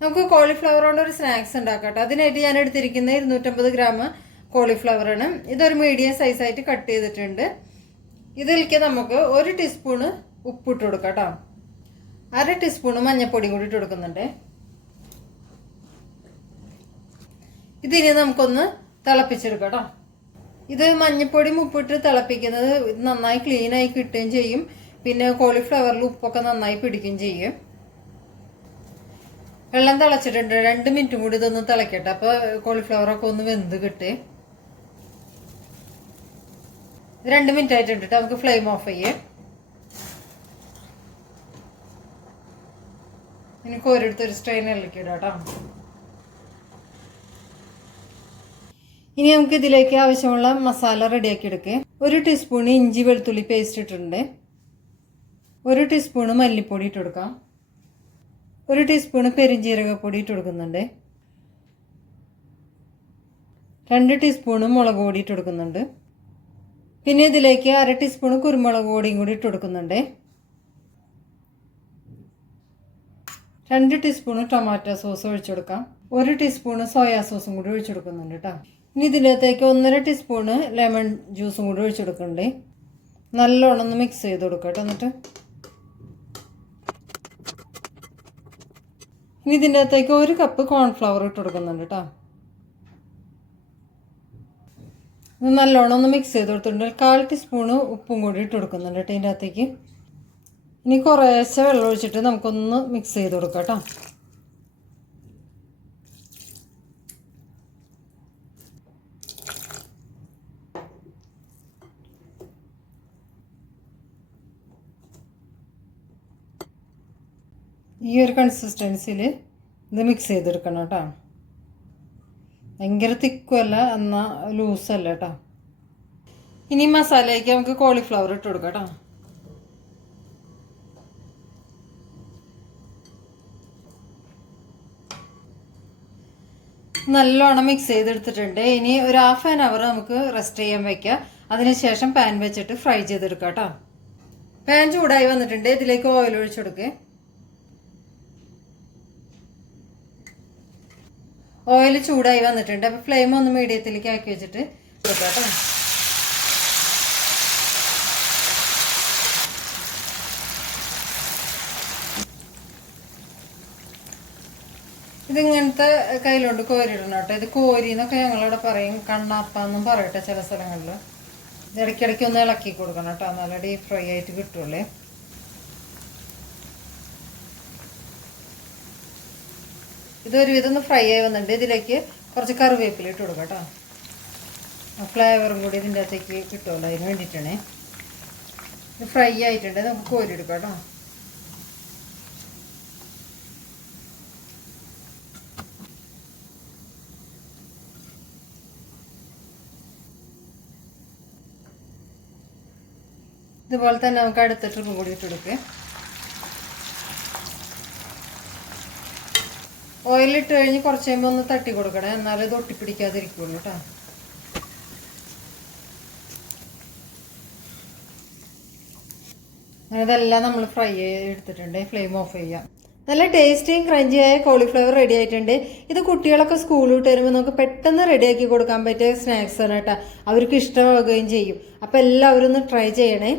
നമുക്ക് കോളിഫ്ലവർ കൊണ്ട് ഒരു സ്നാക്സ് ഉണ്ടാക്കാം അതിനായിട്ട് ഞാൻ എടുത്തിരിക്കുന്നത് ഇരുന്നൂറ്റമ്പത് ഗ്രാം കോളിഫ്ലവറാണ് ഇതൊരു മീഡിയം സൈസായിട്ട് കട്ട് ചെയ്തിട്ടുണ്ട്. ഇതിലേക്ക് നമുക്ക് ഒരു ടീസ്പൂണ് ഉപ്പിട്ട് കൊടുക്കാം കേട്ടോ അര ടീസ്പൂണ് മഞ്ഞൾപ്പൊടി കൂടി ഇട്ട് കൊടുക്കുന്നുണ്ട്. ഇതിനി നമുക്കൊന്ന് തിളപ്പിച്ചെടുക്കാം ഇത് മഞ്ഞൾപ്പൊടി ഉപ്പിട്ട് തിളപ്പിക്കുന്നത് നന്നായി ക്ലീനായി കിട്ടുകയും ചെയ്യും. പിന്നെ കോളിഫ്ലവറിൽ ഉപ്പൊക്കെ നന്നായി പിടിക്കുകയും ചെയ്യും. വെള്ളം തിളച്ചിട്ടുണ്ട്. രണ്ട് മിനിറ്റും കൂടി ഇതൊന്ന് തിളക്കട്ടെ. അപ്പോൾ കോളിഫ്ലവറൊക്കെ ഒന്ന് വെന്ത് കിട്ടി. ഇത് രണ്ട് മിനിറ്റ് ആയിട്ടുണ്ട് ട്ടോ. നമുക്ക് ഫ്ലെയിം ഓഫ് ചെയ്യേ. ഇനി കോരിടുത്തൊരു സ്ട്രെയിൻ ഇളക്കി ഇടാം ഇനി നമുക്ക് ഇതിലേക്ക് ആവശ്യമുള്ള മസാല റെഡിയാക്കി എടുക്കുക ഒരു ടീസ്പൂൺ ഇഞ്ചി വെളുത്തുള്ളി പേസ്റ്റ് ഇട്ടിട്ടുണ്ട്. ഒരു ടീസ്പൂണ് മല്ലിപ്പൊടി ഇട്ടെടുക്കാം ഒരു ടീസ്പൂണ് പെരുംജീരകപ്പൊടി ഇട്ട് കൊടുക്കുന്നുണ്ട്. രണ്ട് ടീസ്പൂണ് മുളക് പൊടി ഇട്ട് കൊടുക്കുന്നുണ്ട്. പിന്നെ ഇതിലേക്ക് അര ടീസ്പൂണ് കുരുമുളക് പൊടിയും കൂടി ഇട്ട് കൊടുക്കുന്നുണ്ട്. രണ്ട് ടീസ്പൂൺ ടൊമാറ്റോ സോസ് ഒഴിച്ചു കൊടുക്കാം. ഒരു ടീസ്പൂൺ സോയാ സോസും കൂടി ഒഴിച്ചു കൊടുക്കുന്നുണ്ട് കേട്ടോ. ഇനി ഇതിനകത്തേക്ക് ഒന്നര ടീസ്പൂണ് ലെമൺ ജ്യൂസും കൂടി ഒഴിച്ചു കൊടുക്കണ്ടേ നല്ലോണം ഒന്ന് മിക്സ് ചെയ്ത് കൊടുക്കാം കേട്ടോ എന്നിട്ട്. ഇനി ഇതിന്റെ അകത്തേക്ക് ഒരു കപ്പ് കോൺഫ്ലവർ ഇട്ട് കൊടുക്കുന്നുണ്ട് കേട്ടോ നല്ലോണം ഒന്ന് മിക്സ് ചെയ്ത് കൊടുത്തിട്ടുണ്ട്. കാൽ ടീസ്പൂണ് ഉപ്പും കൂടി ഇട്ട് കൊടുക്കുന്നുണ്ട് കേട്ടോ ഇതിന്റെ അകത്തേക്ക്. ഇനി കുറേശ്ശെ വെള്ളം ഒഴിച്ചിട്ട് നമുക്കൊന്ന് മിക്സ് ചെയ്ത് കൊടുക്കാം കേട്ടോ ഈ ഒരു കൺസിസ്റ്റൻസിയിൽ ഇത് മിക്സ് ചെയ്തെടുക്കണം കേട്ടോ. ഭയങ്കര തിക്കുമല്ല എന്നാൽ ലൂസല്ല കേട്ടോ. ഇനി മസാലയ്ക്ക് നമുക്ക് കോളിഫ്ലവർ ഇട്ട് കൊടുക്കാം കേട്ടോ. നല്ലോണം മിക്സ് ചെയ്തെടുത്തിട്ടുണ്ട്. ഇനി ഒരു ഹാഫ് ആൻ അവർ നമുക്ക് റെസ്റ്റ് ചെയ്യാൻ വെക്കാം. അതിനുശേഷം പാൻ വെച്ചിട്ട് ഫ്രൈ ചെയ്തെടുക്കാം കേട്ടോ. പാൻ ചൂടായി വന്നിട്ടുണ്ട്. ഇതിലേക്ക് ഓയിൽ ഒഴിച്ചു ഓയിൽ ചൂടായി വന്നിട്ടുണ്ട്. അപ്പോൾ ഫ്ലെയിം ഒന്ന് മീഡിയത്തിലേക്ക് ആക്കി വെച്ചിട്ട് കൊടുക്കാം ഇതിങ്ങനത്തെ കയ്യിലോണ്ട് കോരിയിടണം കേട്ടോ ഇത് കോരി എന്നൊക്കെ ഞങ്ങളവിടെ പറയും. കണ്ണാപ്പാന്നും പറയട്ടെ ചില സ്ഥലങ്ങളിൽ ഇടയ്ക്കിടയ്ക്ക് ഒന്ന് ഇളക്കി കൊടുക്കണം കേട്ടോ നല്ല ഡീപ് ഫ്രൈ ആയിട്ട് കിട്ടുമല്ലേ ഇതൊരുവിധം ഒന്ന് ഫ്രൈ ആയി വന്നിട്ടുണ്ട്. ഇതിലേക്ക് കുറച്ച് കറിവേപ്പില ഇട്ട് കൊടുക്കാം കേട്ടോ ഫ്ലേവറും കൂടി ഇതിന്റെ അകത്തേക്ക് കിട്ടുമല്ലോ അതിന് വേണ്ടിയിട്ടാണ്. ഇത് ഫ്രൈ ആയിട്ടുണ്ട്. നമുക്ക് കോരി എടുക്കാം കേട്ടോ ഇതുപോലെ തന്നെ നമുക്ക് അടുത്ത ട്രിപ്പ് കൂടി ഇട്ട് ഓയിലിട്ട് കഴിഞ്ഞ് കുറച്ച് കഴിയുമ്പോൾ ഒന്ന് തട്ടി കൊടുക്കണം. എന്നാലേ ഇത് ഒട്ടിപ്പിടിക്കാതിരിക്കുള്ളൂ കേട്ടോ. ഇതെല്ലാം നമ്മൾ ഫ്രൈ എടുത്തിട്ടുണ്ട്. ഫ്ലെയിം ഓഫ് ചെയ്യാം. നല്ല ടേസ്റ്റിയും ക്രഞ്ചിയായ കോളിഫ്ലവർ റെഡി ആയിട്ടുണ്ട്. ഇത് കുട്ടികളൊക്കെ സ്കൂളിൽ വിട്ട് വരുമ്പോൾ നമുക്ക് പെട്ടെന്ന് റെഡിയാക്കി കൊടുക്കാൻ പറ്റിയ സ്നാക്സ് ആണ് കേട്ടോ. അവർക്ക് ഇഷ്ടമാവുകയും ചെയ്യും. അപ്പോൾ എല്ലാവരും ഒന്ന് ട്രൈ ചെയ്യണേ.